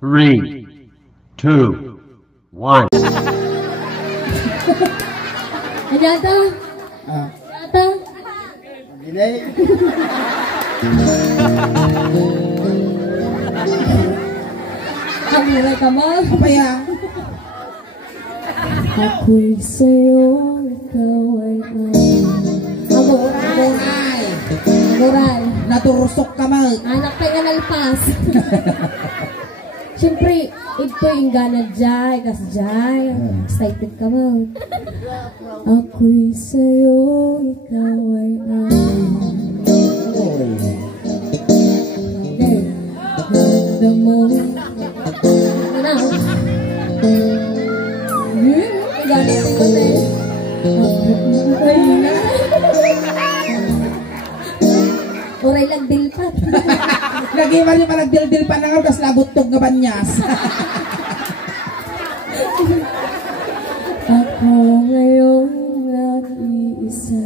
3, 2, 1. Ajata? Ah, Ajata? gini. Kamuray ka mo? Apa ya? Ako'y sa'yo, ikaw ay Amuray. Ay, Amuray. naturusok ka mo. Anak tayo nga nalpas. Siyempre, ito yung gana dyan, kasi dyan. Excited ka mo. Ako'y sa'yo, ikaw ay ganda mo. Ano? Gana ito na eh. Ay na. Oray lang dilpat. Lagi man yung panagdil-dil pa na nga, tas labutog nga banyas. Ako ngayon nag-iisa.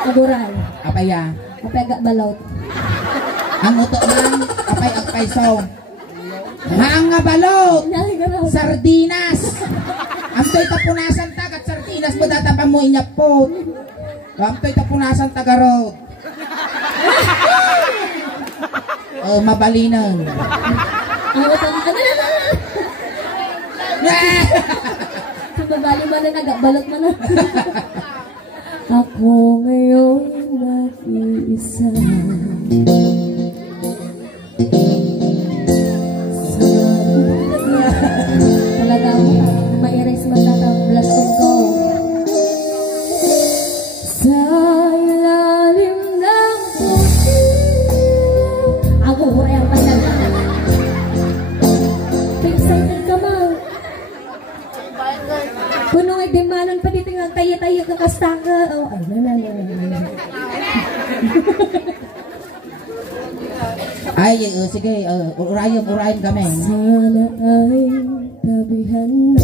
Aburay. Apa ya? Apay agak balot. Ang uto man, apay agpayso. Mga balot! Nyari ka raw. Sardinas! Amtoy tapunasan tagat sardinas mo datapang mo inyapot. Amtoy tapunasan tagarot. Oh, mabalinan. Ang utang. Sa babali man na agak balot man na. Ako ngayon nag-iisa. Talaga ako ma-erase man ang blastong ko. Sa ilalim ng puti. Ako ay ang panaga. Excited ka mo. Kuno ay dimanan pa dito nga tayo-tayo kakastanga. Oh, ay na. Ay, sige, urayan kami. Sana ay tabihan na.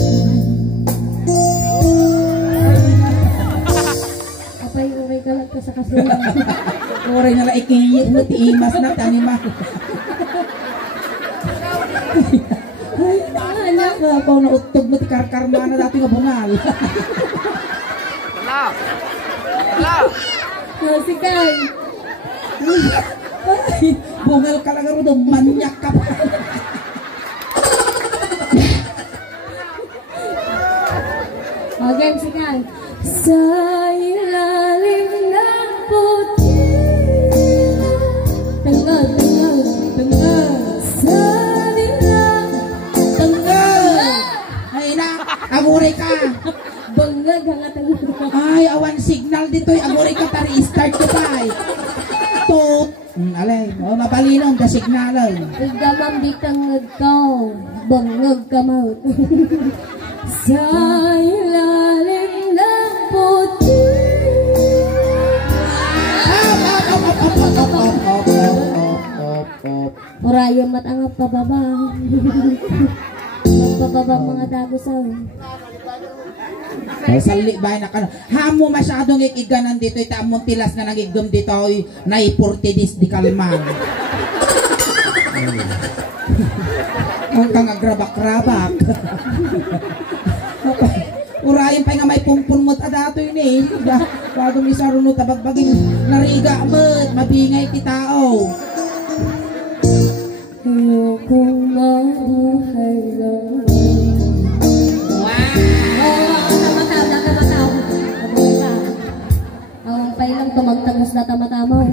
Apay, uray ka lang ka sa kasulang. Uray na lang ikiyit mo, tiimas na, tanima. Ay, anak ka, kung nautog mo, tikarkarma na dati nga bungal. Sikay. Ay, bungal ka lang rin, manyak ka pa. Okay, sikay. Sa ilalim ng puti. Tengah. Sa ilalim. Tengah. Ay na, aguray ka. Bangag hanga tengah. Ay, awan signal dito, aguray ka, tari, start ko pa. Tot. Alay, mabalinon, ka signalan. Igamam di tengah kau. Bangag ka mo. Sa ilalim ng puti. Orayo matangap pababa. Pababa mga dagusaw. Sali ba na kano? Hamo masyadong ikiganan dito, itamong tilas na nagigum dito, naipurtidis di kalman. Ang kang agrabak-rabak. Urayin pa nga may pumpun mo't adato yun eh. Bago mi sarunod tabagbaging nariga mo't mabingay ti tao. Ayokong mabuhay lang. Tamataw. Ang pailang tumagtagos na tamatamaw.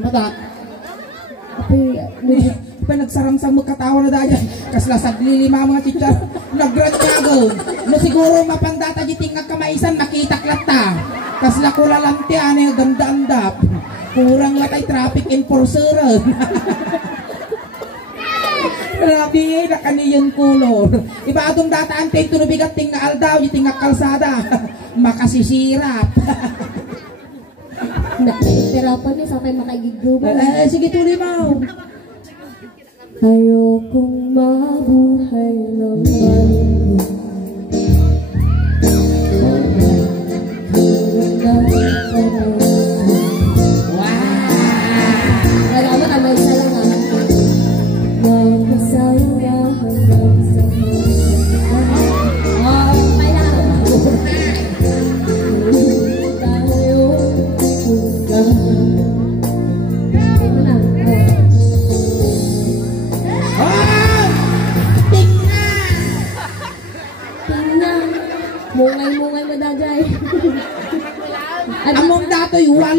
Mata. Pa nagsaramsang magkatawa na dahil kasla saglilima mga teacher nagranyago no siguro mapandata di tingag kamaisan makita klata kasla kulalanti ano ganda-andap kurang matay traffic enforcer. Grabe na kaniyon kulor iba atong dataan take to nubigat ting na aldaw di tingag kalsada makasisirap. Nakitirapan niya sa akin makagigubo. Sige tuloy mo. Ayokong mabuhay naman ko.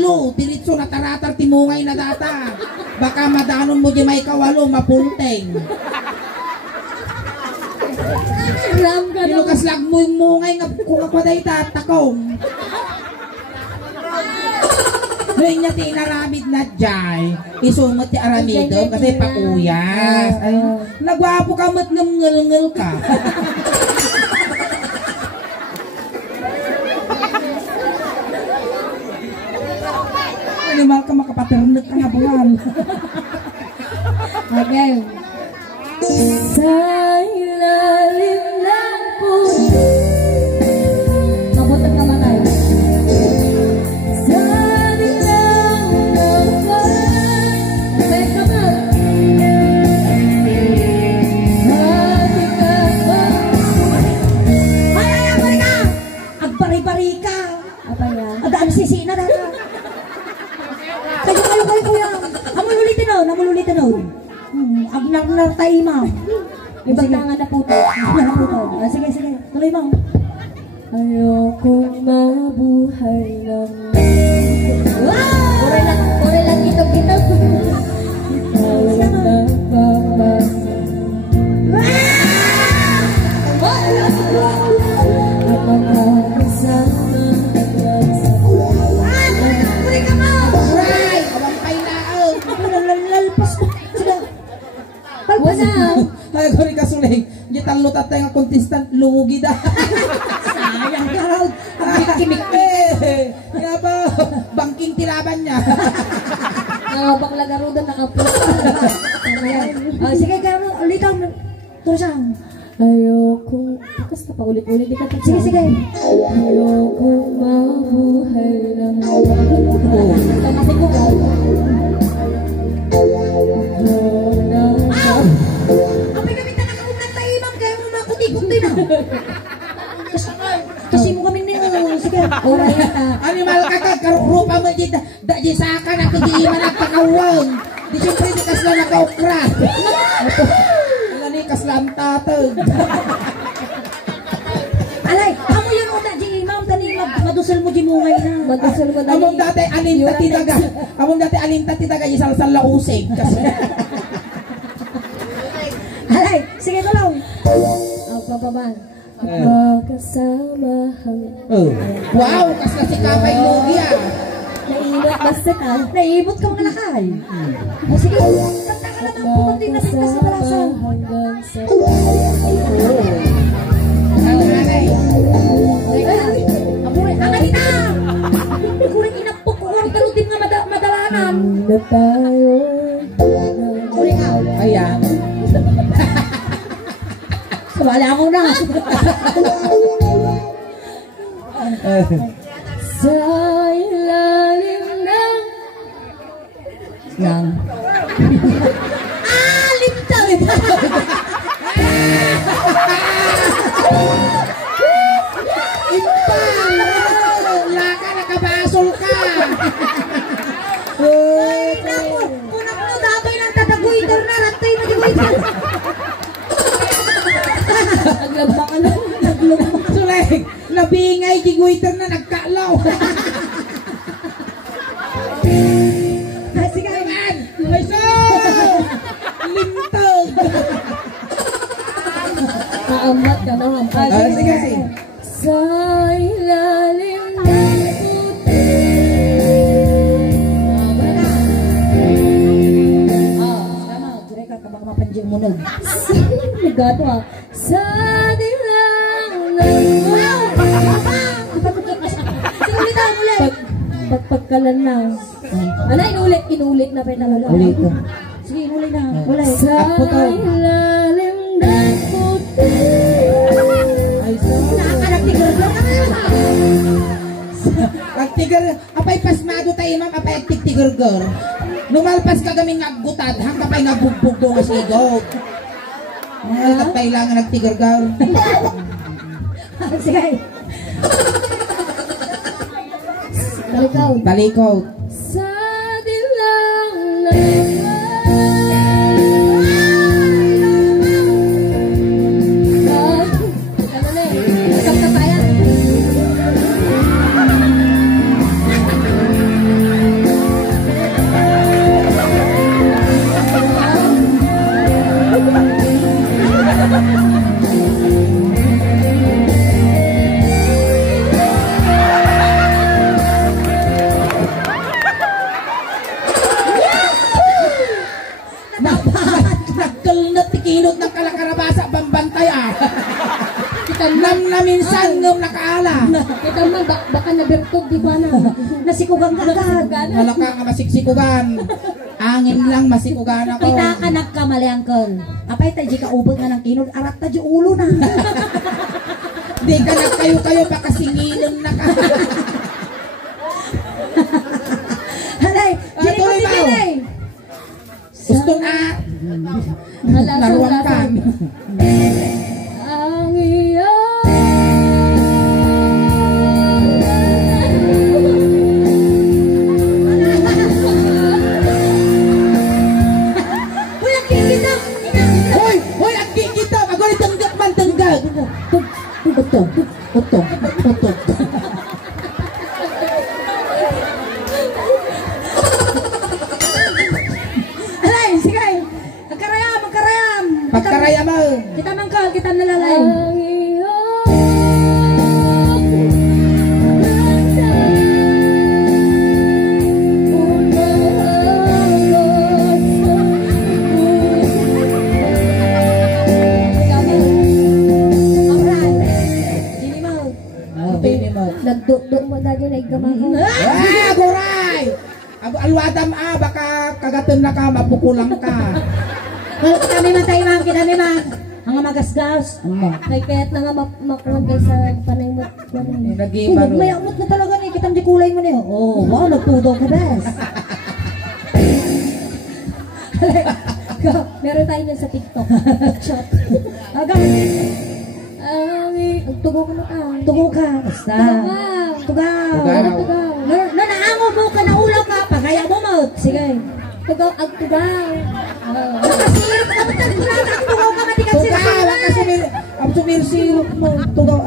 tatlo, diritso na taratar timungay na data. Baka madanon mo di may kawalo, mapulteng. Ram ka na. Inukas lag mo yung mungay nga kung ako day tatakong. Noong niya tinaramid na jay, isungot ti aramido kasi pauyas. Ay, nagwapo ka mat ngel ka. Animal ka makapaternag ka nga buwan. Okay. Sa ilalim ng puso. Mabutan ka ba tayo? Sa dilaw ng buwan. Balik ka ba? Hati ka ba? Ay, balik ka! Agbari-bari ka! Apa yan? Adaan sisi na dara. Kayo kuya. Amul ulitin o. Agnar-nar tayo, ma'am. Ibang tangan na puto. Ah, sige. Tuloy, ma'am. Ayokong mabuhay lang. Wow! Pure lang kitog-kitog. Ikaw ang nagmamahal. At makakasama hanggang sa Uli ka, ma'am! Ay, awang pailaon. Lalpas mo. Sige. wala. Ay, kuri ka suling. Gitan lutat tayo nga contestant, lugi da. Sayang ka raw. Kimik nga ba, bangking tilaban niya. Nangabak lagaro doon nakapusta. Sige, kaya ulitan. Turusang. Ayokong, basta pa ulit-ulit di ka pa. Sige. Ayokong mabuhay lang. Pagkasig ko ka. Apay kami na nakaunan tayo, ma'am. Kaya mo makutikot din, ah. Kasi mo kami na, sige. Ora yata. Animal ka ka, karupa mo di da di sakan at di man nagpakawang. Di siyempre di kasla nakaukra. Wala ni kasla ang tatag. Alay, amo yun una, di, ma'am. Tani, madusal mo di mungay na. Magdasal ko dali. Among dati alinta titaga. Among dati alinta titaga isal-sal lausig. Kasi Alay, sige, tulong. Ang papaman. Magkasama hanggang. wow, kasla si Kapay Lugi ah. Nainot basta ka. Naibot ka mga lakay. O sige, kanta ka naman po din natin kasi palasan. Hanggang sa Ang nanay. Ay, amurin, ang alita! Kuring inapok ko, kuring talutin nga madalanan. na tayo. Kuring nga. Ayan. Wala mo na. Sa ilalim ng Yang. Limta! Laka nakabasol ka. Ay, naku! Unang mo, datoy ng tataguitor na. Rantay na di guitor. naglabang ka na. Suleg, nabingay giguiter na nagkalaw. Sige, Ayan, ay so! Lintog. Maamat ka na. Sige. Sa ilalim ng puti. Sama, direk ka baka mapanjing mo nag. Gato ah. Sa dilang ng pagpagkalan na. Ano, inulit na pa talaga. Ulit ko. Sige, inulit na. Wala eh. Sa Ako to. ilalim ng puti. Ay so. Nakakaratigor ka na. Agtigar, apay pasmado tayo ma'am, apay agtigtigar-gar. Numalpas ka gaming naggutad, hanggang pa'y nabugbog doon nga sigog. At kailangan nagtigar-gar. Sige. Talikod. Talikod. Sa dilang ng ano na eh, kapkapayan. Nagkalnat tikinot ng kalakarabasa bambantay Kita namin sangam nakaala. Kita man, baka nabirtog, di ba na? Nasikugang agad. Wala ka nga masiksikugan. Angin lang masikugan ako. Kita ka nagkamali, Uncle. Apay tayo di ka ubod nga ng kinod. Arat ta di ulo na. Di ka nagkayo-kayo pa kasingilon na ka. Halay, di ko tuloy ba? pinilay. Gusto na. Naruang ka. Ang iyong Uy, ang kikita. Hoy! Hoy! Ang kikita! Ako rin tanggap man tanggap! Utong! Utong! Utong! Halay, sige. Magkarayam, magkarayam. Pagkaraya mo! Kita mangkal, kita nalalay. Ang iyong Sini mo. Pini mo. Nagdukduk mo dagi na igamahaw. Ah! Goray! Alwadam baka kagatan na ka, mapukulang ka. Kalau kita memang tayo mang, kita memang. Ang magasgas. Kay kaya't na nga makuhan kay sa panay mo. Nag-iba May amot na talaga ni, kita di kulay mo niyo. Oh, wow, nagtudaw ka, bes. Meron tayo niyan sa TikTok. Shot. Agad. Ang tugo ko na ka. Tugo ka. Basta. Tugaw. Tugaw. Nanaango mo ka, naulaw ka, pagaya mo mo. Sige. Tugaw, ang tugaw. Nakasirap ka, ba't tugaw ka, matikan sila. Tugaw! Kasi ang sumirsilok mo. Tugaw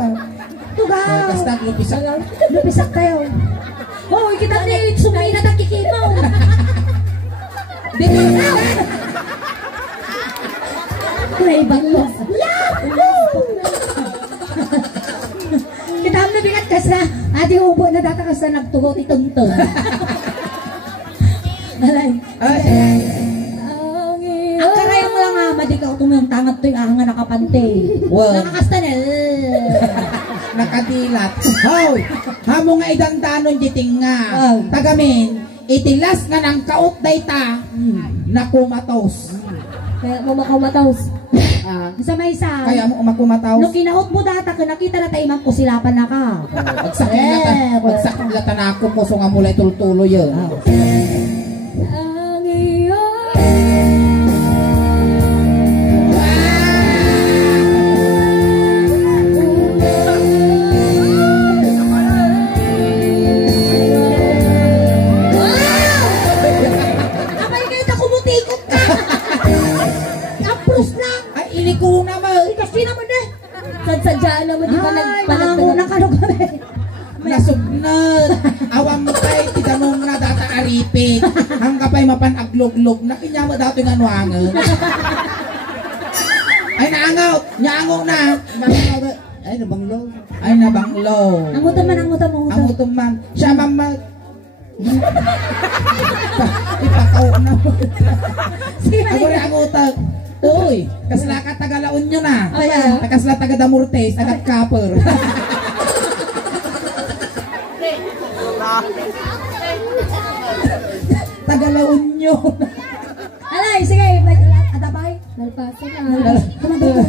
Tugaw. Basta lupisak. Lupisak tayo. Oh, kita ni sumay na takikimaw. Dito! Naibang mo. Kita na bigat ka sa ati ubo na data ka sa nagtugaw ti tungtong. Alay. Ay! Ang iyong Ang karayang lang nga, madi ka tumiyong tangat to'y nga nakapante. Wow. Nakakastanel. Nakadilat. Hoy! Hamo nga idandanon jiting nga. Oh. Tagamin, itilas nga ng kaot dayta na kumatos. Kaya mo makamataws. Sa may isa. Kaya mo makumataw. Nung kinaot mo data ka, nakita na tayo mang kusilapan na ka. Pagsakilatan na ako po, so nga mulay tultulo yun. Ang iyong Abay kayo na kumutikot ka. Apros lang. Ay, iliko naman. Kasi naman eh. sadsadyaan naman di ba Ay, nagpanagdagan. manguna ka nung kami. Nasugnad. Awam tay, titanong na data aripit. Ang kapay mapanaglog-log. Nakinyama dato yung anuangan. Ay, naangaw. Nyaangaw na. Ay, nabanglo. Ay, nabanglo. Ang utam man, ang utam, ang Ang utam. utom man. Siya mama. Ipakaw na mo. Sige, Ako rin ang utag. Uy, kasla ka taga-laon nyo na. Ayan. Kasla taga-damurtes, taga-kapper. Taga-laon nyo. Alay, sige. Adabay. Nalpasan na. Tumado ka.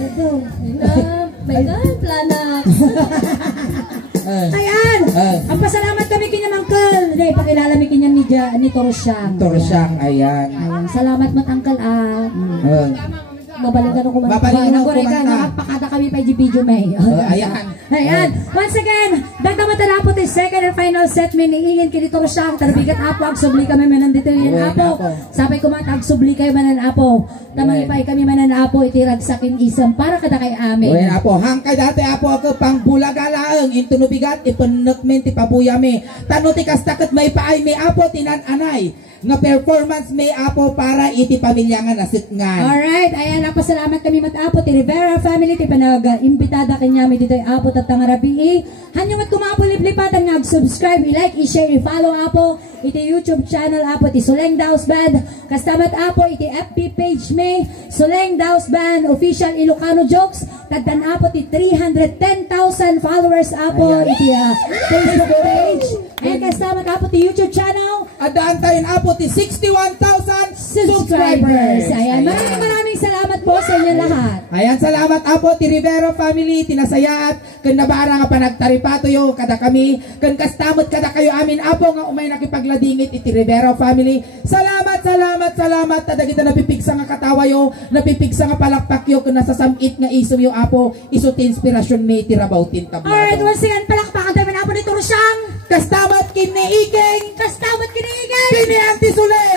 Ito. My God, planak. Ayan! Ang pasalamat kami kanya Mangkal. Hindi, pakilala mi kanya ni Torsyang. Torsang, ayan. Ayan, salamat matangkal Mabalikan ako man. Babalikan ako Ka, kumanta. nakapakada kami pa di video may. Ayan. Ayan. Once again, dagda matalapot is second and final set miningin kini Torsyang. Tarbigat apo, ag subli kami manan dito yan Uy, apo. apo. Sabay kumanta, ag subli kayo manan apo. Tamang ipay kami manan apo, itirag sa kin isang para kada kay amin. Uy, apo, hangkay dati apo ako pang bulagalaang intunubigat ipenekmen ti pabuyami. Tano ti kastaket may paay may apo tinananay. nga performance may apo para iti pamilya nga nasitngan. Alright, ayan, napasalamat kami mat-apo, ti Rivera family, ti panag-imbitada kanyami dito ay apo tatang rabi. Hanyong at kumapo liplipatan nga, subscribe, i-like, i-share, i-follow apo, iti YouTube channel apo, ti Suleng Daos Band, kastamat apo, iti FB page may, Suleng Daos Band, official Ilocano Jokes, tagdan apo, ti 310,000 followers apo, iti Facebook page, and kastamat apo, ti YouTube channel, Adaan tayo apo ti 61,000 subscribers. Ayan, maraming salamat po sa inyo lahat. Ayan, salamat apo ti Rivero family, tinasayat, kan nabara nga panagtaripato yo, kada kami, kan kastamot kada kayo amin apo nga umay nakipagladingit iti Rivero family. Salamat, tadagita napipigsa nga katawa yo, napipigsa nga palakpak yo, kan nasasamit nga isom yo apo, iso ti inspirasyon may tirabautin tablado. Alright, once again, palakpakan tayo apo ni Turusyang. Kastamat kiniiging, Kastamat kiniigay. kini Auntie Sule.